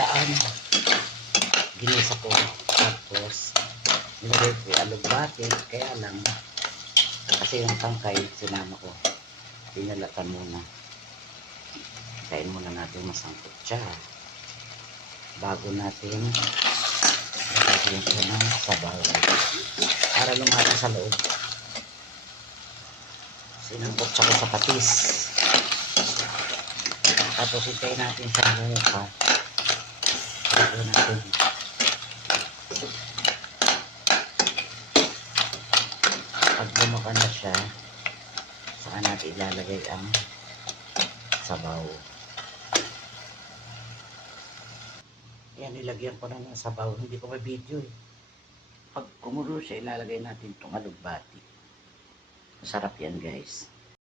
nakaraan. Ginisa ko. Tapos, nilagay ko yung alugbati. Kaya lang, kasi yung tangkay, sinama ko. Pinalatan muna. Kain muna natin masangkot siya. Bago natin lagyan ko ng sabaw. Para lumata sa loob. Sinangkot siya ko sa patis. Tapos itay natin sa buka. Lagyan natin. Pag lumaka na siya, saka natin ilalagay ang sabaw. Yan, nilagyan ko na ng sabaw. Hindi ko pa video eh. Pag kumulo siya, ilalagay natin itong alugbati. Masarap yan guys.